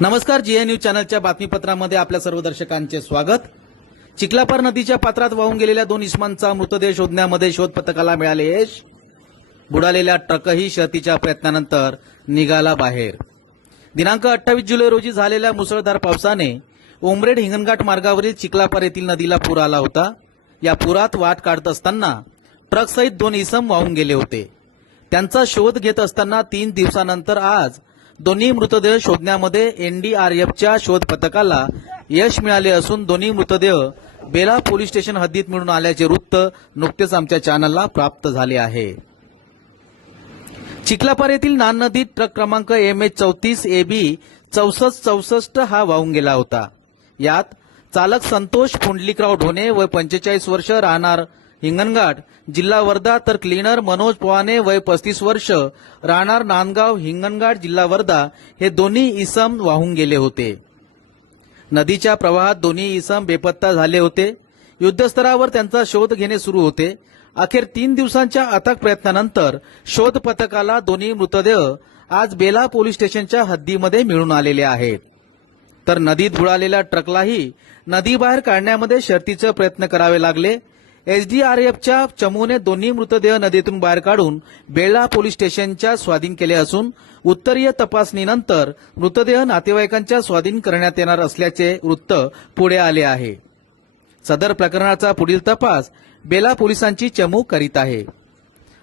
नमस्कार GA news चॅनलच्या बातमीपत्रामध्ये आपल्या सर्व दर्शकांचे स्वागत. चिखलापार नदीच्या पात्रात वाहून गेलेल्या दोन इस्मांचा मृतदेह शोधण्यामध्ये शोध पथकाला मिळाले यश. बुडालेल्या ट्रकही शर्तीच्या प्रयत्नानंतर निघाला बाहेर. दिनांक अठ्ठावीस जुलै रोजी झालेल्या मुसळधार पावसाने उमरेड हिंगणघाट मार्गावरील चिखलापार येथील नदीला पूर आला होता. या पुरात वाट काढत असताना ट्रकसहित दोन इसम वाहून गेले होते. त्यांचा शोध घेत असताना तीन दिवसानंतर आज दोन्ही मृतदेह शोधण्यामध्ये एनडीआरएफच्या शोध पथकाला यश मिळाले असून दोन्ही मृतदेह बेला पोलीस स्टेशन हद्दीत मिळून आल्याचे वृत्त नुकतेच आमच्या चॅनलला प्राप्त झाले आहे. चिखलापार येथील नान नदीत ट्रक क्रमांक एम एच चौतीस ए बी चौसष्ट चौसष्ट हा वाहून गेला होता. यात चालक संतोष पुंडलिकराव ढोणे व पंचेचाळीस वर्ष राहणार हिंगणघाट जिल्हा वर्धा तर क्लीनर मनोज पवाने वय पस्तीस वर्ष राहणार नांदगाव हिंगणघाट जिल्हा वर्धा हे दोन्ही इसम वाहून गेले होते. नदीच्या प्रवाहात दोन्ही इसम बेपत्ता झाले होते. युद्धस्तरावर त्यांचा शोध घेणे सुरू होते. अखेर तीन दिवसांच्या अथक प्रयत्नानंतर शोध पथकाला दोन्ही मृतदेह आज बेला पोलीस स्टेशनच्या हद्दीमध्ये मिळून आलेले आहेत. तर नदीत बुडालेल्या ट्रकलाही नदीबाहेर काढण्यामध्ये शर्तीचे प्रयत्न करावे लागले. एसडीआरएफच्या चमूने दोन्ही मृतदेह नदीतून बाहेर काढून बेळा पोलीस स्टेशनच्या स्वाधीन केले असून उत्तरीय तपासणीनंतर मृतदेह नातेवाईकांच्या स्वाधीन करण्यात येणार असल्याचे वृत्त पुढे आले आहे. सदर प्रकरणाचा पुढील तपास बेला पोलिसांची चमू करीत आहे.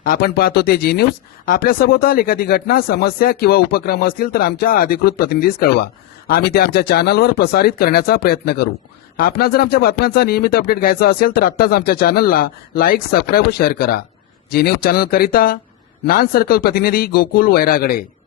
आपण पाहतो ते जी न्यूज. आपल्या सभोवताल एखादी घटना समस्या किंवा उपक्रम असतील तर आमच्या अधिकृत प्रतिनिधीस कळवा. आम्ही ते आमच्या चॅनलवर प्रसारित करण्याचा प्रयत्न करू. आपणा जर आमच्या बातम्यांचा नियमित अपडेट घ्यायचा असेल तर आत्ताच आमच्या चॅनलला लाईक सबस्क्राईब व शेअर करा. जी न्यूज चॅनलकरिता नान सर्कल प्रतिनिधी गोकुल वैरागडे.